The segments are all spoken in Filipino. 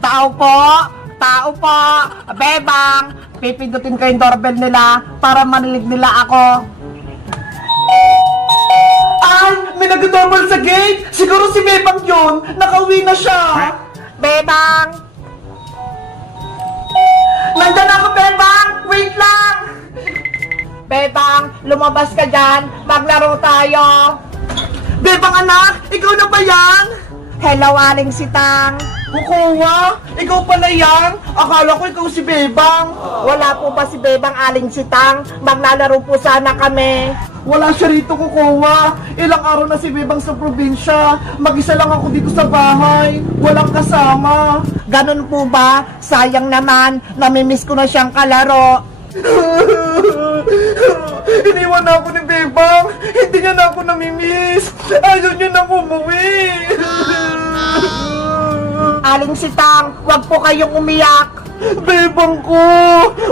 Tao po! Tao po! Bebang! Pipindutin ko yung doorbell nila para manilig nila ako. Ay! May nag-doorbell sa gate! Siguro si Bebang yun! Nakauwi na siya! Bebang! Nandiyan ako, Bebang! Wait lang! Bebang, lumabas ka dyan! Maglaro tayo! Bebang anak! Ikaw na ba yan? Hello, Aling Sitang! Kukuha? Ikaw pala yan? Akala ko ikaw si Bebang. Wala po ba si Bebang, Aling Sitang? Maglalaro po sana kami. Wala siya rito, kukuha. Ilang araw na si Bebang sa probinsya. Mag-isa lang ako dito sa bahay. Walang kasama. Ganun po ba? Sayang naman. Namimiss ko na siyang kalaro. Iniwan na ako ni Bebang. Hindi niya na ako namimiss. Ayaw niya na umuwi. Aling Sitang, wag po kayong umiyak. Bebang ko,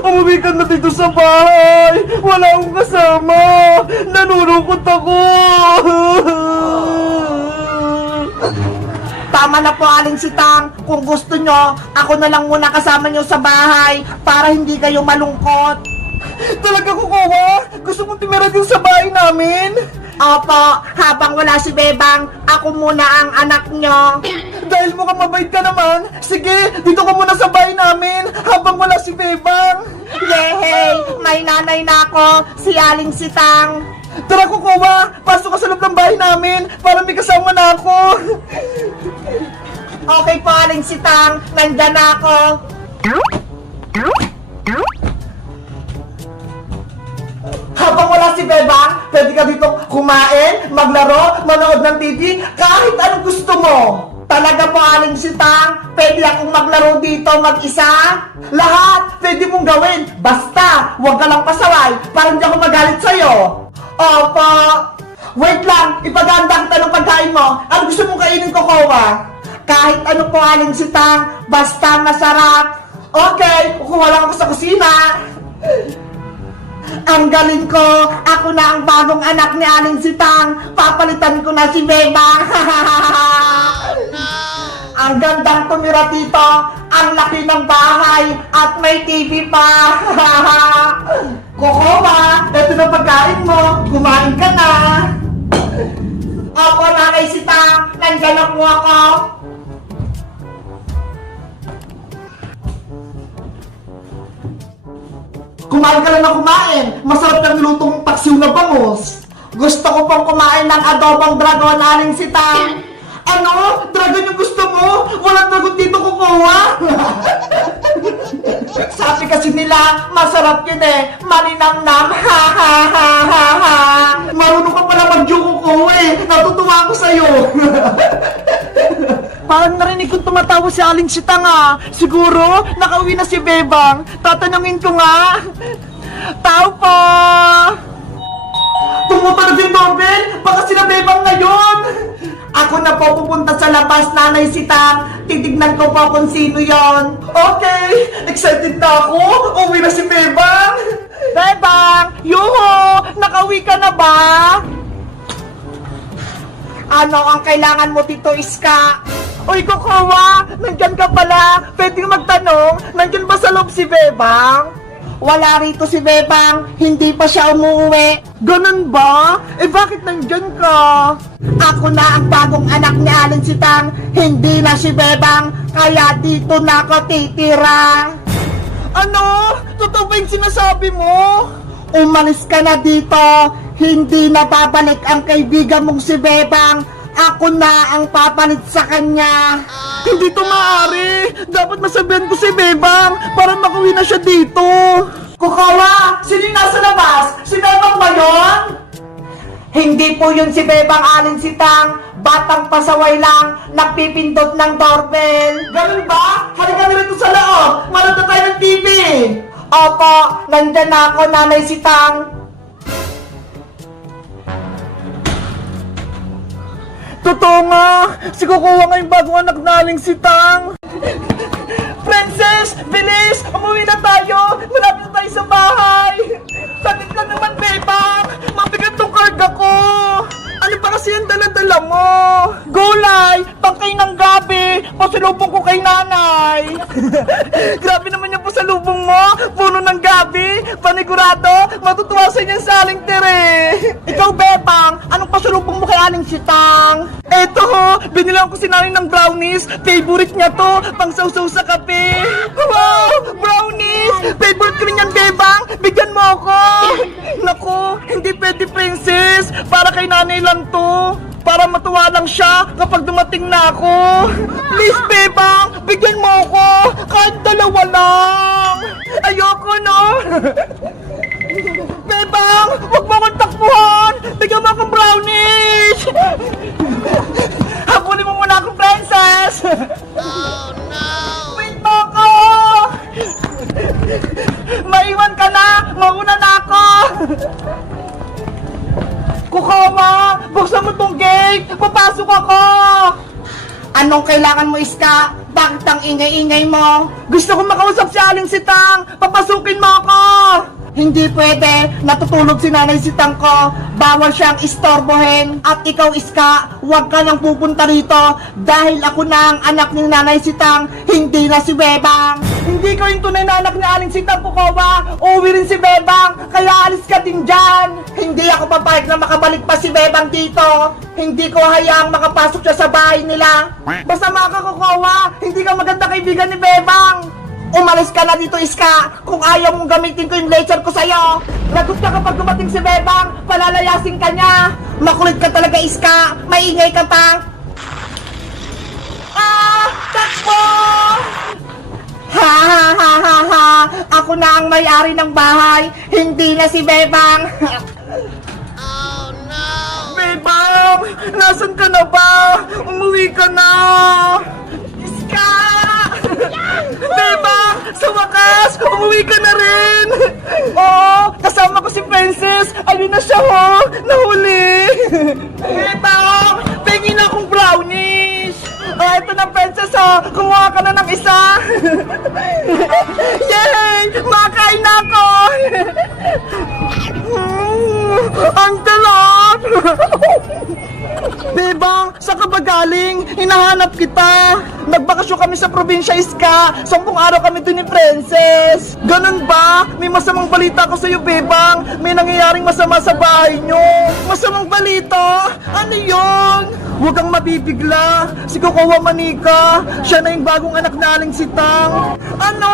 umuwi ka na dito sa bahay. Wala akong kasama. Nanulungkot ako. Tama na po, Aling Sitang. Kung gusto nyo, ako na lang muna kasama nyo sa bahay para hindi kayo malungkot. Talaga, kukuha? Gusto mong tumira din sa bahay namin? Opo, habang wala si Bebang, ako muna ang anak nyo. Dahil mukhang mabait ka naman, sige, dito ka muna sa bahay namin habang wala si Bebang. Yehey, may nanay na ako, si Aling Sitang. Tara, kukuha, pasok ka sa loob ng bahay namin para may kasama na ako. Okay po, Aling Sitang, nandyan na ako. Habang wala si Bebang, pwede ka dito kumain, maglaro, manood ng TV, kahit anong gusto mo. Talaga po, Aling Sitang, pwede akong maglaro dito mag-isa. Lahat, pwede mong gawin. Basta, huwag ka lang pasaway para hindi ako magalit sa'yo. Opo. Wait lang, ipaganda kita ng pagkain mo. Ano gusto mong kainin ko, Kowa? Kahit ano po, Aling Sitang, basta masarap. Okay, kukuha lang ako sa kusina. Ang galing ko, ako na ang bagong anak ni Aling Sitang. Papalitan ko na si Bebang. Ang gandang tumira dito, ang laki ng bahay, at may TV pa. Kukuha, ito na pagkain mo, kumain ka na. Opo, Nanay Sitang, nandyan na po ako. Kumain ka lang na kumain. Masarap ng nilutong paksiw na bangus. Gusto ko pong kumain ng adobong dragon, Aling Sitang. Ano? Dragon yung gusto mo? Walang dragon dito, kukuha. Sabi kasi nila, masarap yun eh. Maninamnam. Ha ha ha ha ha. Marunong ka pala mag-joke, kukuha eh. Natutuwa ako sa'yo. Parang narinig kong tumatawa si Aling Sitang ah. Siguro, nakauwi na si Bebang. Tatanungin ko nga. Tao po! Tumutar din, Nobel! Baka sila Bebang ngayon! Ako na po pupunta sa labas, Nanay Sitang. Titignan ko po kung sino yon. Okay! Excited na ako! Uwi na si Bebang! Bebang! Yuhu! Nakauwi ka na ba? Ano ang kailangan mo dito, Iska? Uy, kukuha! Nandyan ka pala! Pwede magtanong, nandyan ba sa loob si Bebang? Wala rito si Bebang, hindi pa siya umuwi. Ganun ba? Eh bakit nandyan ka? Ako na ang bagong anak ni Aling Sitang, hindi na si Bebang, kaya dito na ako titira. Ano? Totoo ba yung sinasabi mo? Umalis ka na dito, hindi na babalik ang kaibigan mong si Bebang. Ako na ang papalit sa kanya. Hindi to maaari. Dapat masabihan ko si Bebang para makuwi na siya dito. Kukawa, sino yung nasa labas? Si Bebang ba yun? Hindi po yun si Bebang, Aling Sitang. Batang pasaway lang, nagpipindot ng doorbell. Ganun ba? Halika na rito sa loob. Manood na tayo ng TV. Opo, nandyan na ako, Nanay Sitang. Totoo nga! Si Kukuha nga yung bagong anak na Aling Sitang! Princess! Bilis! Umuwi na tayo! Malapit na tayo sa bahay! Saglit lang naman, Bebang! Mabigat tong karga ko! Ano ba kasi ang dala-dala mo? Gulay, pangkay ng gabi, pasalubong ko kay nanay. Grabe naman yung pasalubong mo, puno ng gabi, panigurado, matutuwa sa inyong saling tere. Ikaw, Bebang, anong pasalubong mo kay Aling Sitang? Eto ho, binilang ko si nanay ng brownies, favorite niya to, pang sausaw sa kape. Wow, brownies, favorite ko rin yan, Bebang, bigyan mo ako. Naku, hindi pwede, princess, para kay nanay lang to. Para matuwa lang siya kapag dumating na ako. Please, Bebang, bigyan mo ako. Kahit dalawa lang. Ayoko, no? Bebang, huwag mo akong takbuhan. Bigyan mo akong brownies. Habulin mo muna akong princess. Oh, no. Wait mo ako. Maiwan ka na. Mauna na ako. Kukawa, buksan mo tong gate! Papasok ako! Anong kailangan mo, Iska? Bakit ang ingay-ingay mo? Gusto kong makausap si Aling Sitang! Papasukin mo ako! Hindi pwede, natutulog si Nanay Sitang ko. Bawal siyang istorbohin. At ikaw, Iska, huwag ka nang pupunta rito dahil ako na ang anak ni Nanay Sitang, hindi na si Bebang. Hindi ko yung tunay na anak ni Aling Sitang, Kukawa. Uwi rin si Bebang, kaya alis ka din dyan. Hindi ako papayag na makabalik pa si Bebang dito. Hindi ko hayaang makapasok siya sa bahay nila. Basta ka, Kukawa, hindi ka maganda kaibigan ni Bebang. Umalis ka na dito, Iska, kung ayaw mong gamitin ko yung laser ko sa'yo. Lagot ka kapag dumating si Bebang, palalayasin ka niya. Makulit ka talaga, Iska, maingay ka pa. Takbo! Ha ha ha ha ha! Ako na ang may-ari ng bahay, hindi na si Bebang. Oh no! Bebang! Nasaan ka na ba? Umuwi ka na! Iska! Bebang! Sa wakas! Umuwi ka na rin! Oo! Kasama ko si Princess! Ayun na siya, ho! Nahuli! Bebang! Pengi na akong brownies! Ito na, Princess, ho! Kumuha ka na ng isa! Yay! Makain na ako! Ang talap! Bebang, saan ka ba galing? Hinahanap kita. Nagbakasyon kami sa probinsya, Iska. 10 araw kami dun ni Princess. Ganun ba? May masamang balita ko sa'yo, Bebang. May nangyayaring masama sa bahay nyo. Masamang balita? Ano yun? Huwag kang mabibigla. Si Kukawa Manika, siya na yung bagong anak na Aling Sitang. Ano?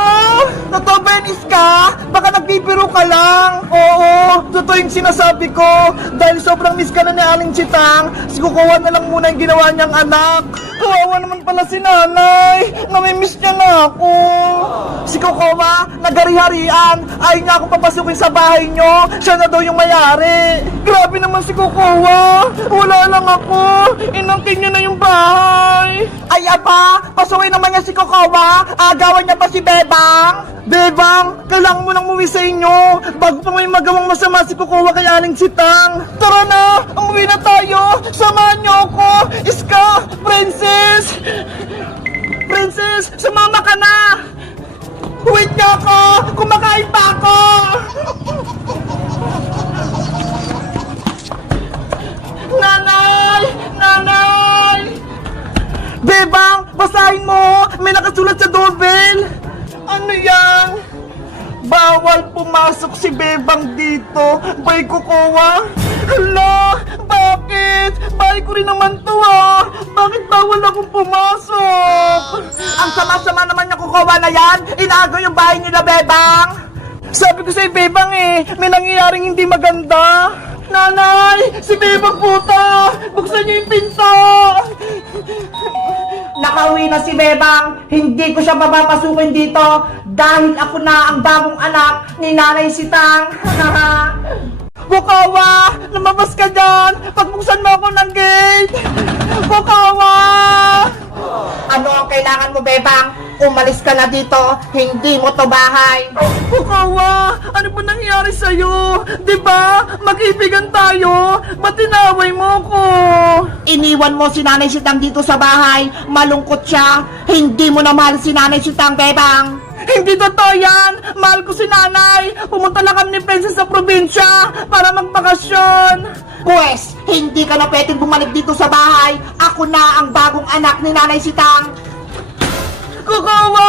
Totoo ba yan, Iska? Baka nagbibiro ka lang. Oo, totoo yung sinasabi ko. Dahil sobrang miss ka na ni Aling Sitang, si Kukawa na lang muna yung ginawa niyang anak. Kawawa naman pala si nanay. Namimiss niya na ako. Si Kukawa, nagari-harian. Ayaw niya akong papasukin sa bahay niyo. Siya na daw yung mayari. Grabe naman si Kukawa. Wala lang ako. Inangkin niya na yung bahay. Ay, aba, pasukin naman niya si Kukawa. Agawan niya pa si Bebang. Bebang, kailangan mo nang umuwi sa inyo bago pa may magawang masama si Kukawa kay Aling Sitang. Tara na, umuwi na tayo. Samahan niyo ako. Iska, Princess. Princess, sumama ka na. Wait niyo ako. Kumakain pa ako. Nanay! Nanay! Bebang, basahin mo! May nakasulat sa doorbell! Ano yan? Bawal pumasok si Bebang dito! Bay Kukawa! Hala! Bakit? Bahay ko rin naman to, ha! Bakit bawal akong pumasok? Ang sama-sama naman yung Kukawa na yan! Inaagaw yung bahay nila, Bebang! Sabi ko sa'yo, Bebang, may nangyayaring hindi maganda! Nanay! Si Bebang puta! Buksan niyo yung pinto! Nakauwi na si Bebang. Hindi ko siya papapasukin dito dahil ako na ang bagong anak ni Nanay Sitang. Kukawa! Lumabas ka dyan! Pagbuksan mo ako ng gate! Kukawa! Ano ang kailangan mo, Bebang? Umalis ka na dito, hindi mo to bahay. Kukawa, ano ba nangyari sa'yo? Diba, mag-ibigan tayo? Ba't tinaway mo ko? Iniwan mo si Nanay Sitang dito sa bahay. Malungkot siya. Hindi mo na mahal si Nanay Sitang, Bebang. Hindi totoo yan! Mahal ko si nanay! Pumunta lang kami ni Princess sa probinsya para magbakasyon! Pwes, hindi ka na pwedeng bumalik dito sa bahay. Ako na ang bagong anak ni Nanay Sitang. Kukawa!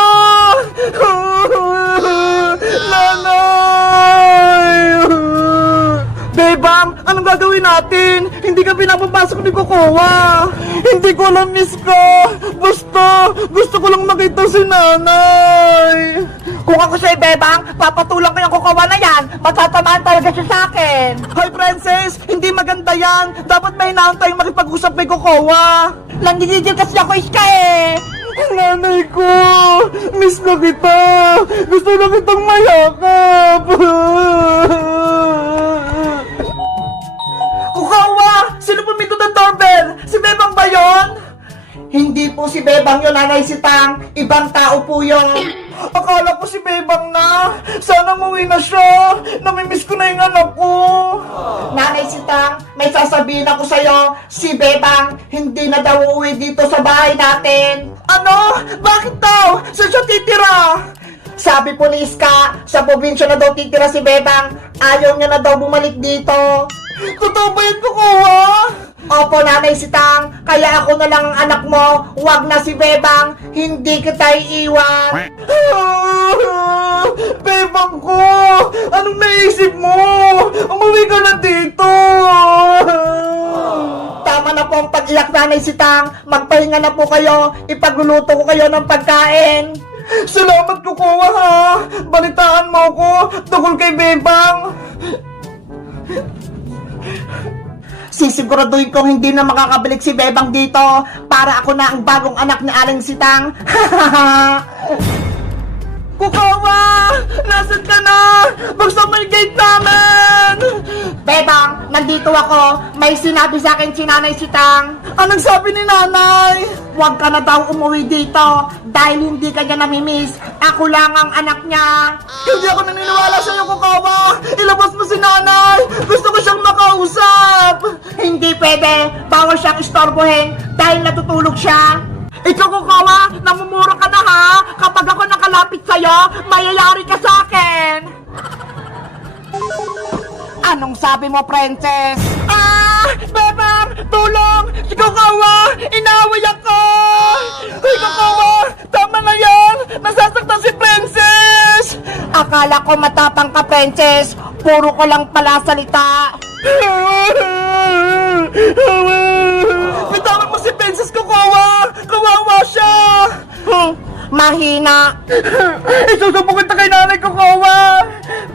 Nanay! Bebang, anong gagawin natin? Hindi ka pinapapasok ni Kukawa. Hindi ko alam, miss ko. Gusto ko lang makita si Nanay. Kung ako sa'yo, Bebang, papatulang ko yung Kukawa na yan. Matatamaan talaga siya sa akin. Hoy, Princess, hindi maganda yan. Dapat may hinahon tayong makipag-usap kay Kukawa. Nanggigigil kasi ako, Iska eh. Nanay ko, miss na kita. Gusto na kitang mayakap. Kukawa, sino puminto ng doorbell? Si Bebang ba yun? Hindi po si Bebang yun, Nanay Sitang. Ibang tao po yun. Akala ko si Bebang na. Sana umuwi na siya. Namimiss ko na yung anak ko. Nanay Sitang, may sasabihin ako sa'yo. Si Bebang, hindi na daw uuwi dito sa bahay natin. Ano? Bakit daw? Saan siya titira? Sabi po ni Iska, sa probinsya na daw titira si Bebang. Ayaw niya na daw bumalik dito. Totoo ba yun, Kukawa? Opo, Nanay Sitang, kaya ako na lang ang anak mo. Huwag na si Bebang, hindi kita iiwan. Bebang ko, anong naisip mo? Umuwi ka na dito. Tama na po ang pag-iyak, Nanay Sitang. Magpahinga na po kayo. Ipagluluto ko kayo ng pagkain. Salamat, Kukawa, ha. Balitaan mo ko tungkol kay Bebang. Sisiguraduhin kong hindi na makakabalik si Bebang dito para ako na ang bagong anak ni Aling Sitang. Kukawa! Nasaan ka na? Buksan mo yung gate namin! Bebang, nandito ako. May sinabi sa akin si Nanay Sitang. Anong sabi ni Nanay? Huwag ka na daw umuwi dito dahil hindi ka niya namimiss. Ako lang ang anak niya. Hindi ako naniniwala sa'yo, Kukawa. Ilabas mo si Nanay. Gusto ko siyang makausap. Hindi pwede. Bawal siyang istorbohin dahil natutulog siya. Ikaw, Kukawa, namumuro ka na ha? Kapag ako nakalapit sa'yo, mayayari ka sa akin. Anong sabi mo, Princess? Bebang! Tulong! Si Kukawa! Inaway ako! Ay, Kukawa! Tama na yan! Nasasaktan si Princess! Akala ko matapang ka, Princess. Puro ko lang pala salita. Bitawan mo si Princess, Kukawa! Kawawa siya! Mahina. Isusubok kita kay Nanay, Kukawa.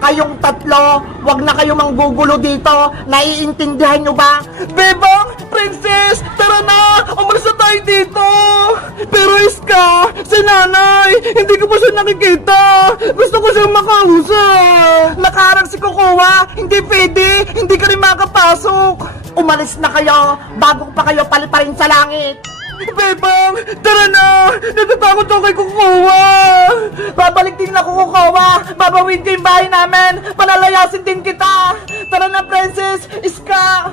Kayong tatlo, wag na kayong manggugulo dito. Naiintindihan nyo ba? Bebang, Princess, tara na! Umalis na tayo dito! Pero Iska, si Nanay, hindi ko pa siya nakikita. Gusto ko siyang makausap. Nakaharang si Kukawa, hindi pwede, hindi ka rin makapasok. Umalis na kayo, bago pa kayo paliparin sa langit. Bebang, tara na! Natatakot ako kay Kukawa! Babalik din ako, Kukawa! Babawin ko yung bahay namin! Palalayasin din kita! Tara na, Princess! Iska!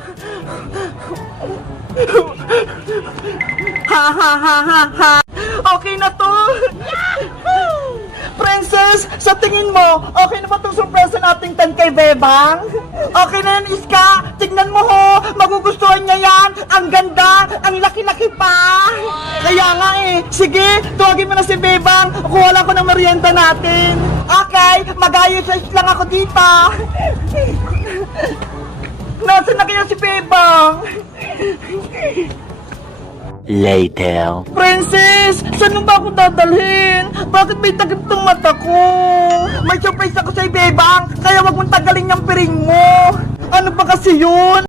Ha ha ha ha ha! Okay na to! Princess, sa tingin mo, okay na ba itong surpresa nating 10 kay Bebang? Okay na yan, Iska! Tignan mo ho! Magugustuhan niya yan! Ang ganda! Ang laki-laki pa! Kaya nga eh! Sige, tuwagin mo na si Bebang! Kuha lang ko ng merienda natin! Okay, mag-ayos lang ako dito! Nasaan na kaya si Bebang? Later. Princess! Saan mo ba ako dadalhin? Bakit may takip tong mata ko? May surprise ako sa'yo, Bebang! Kaya wag mong tagalin yung piring mo! Ano ba kasi yun?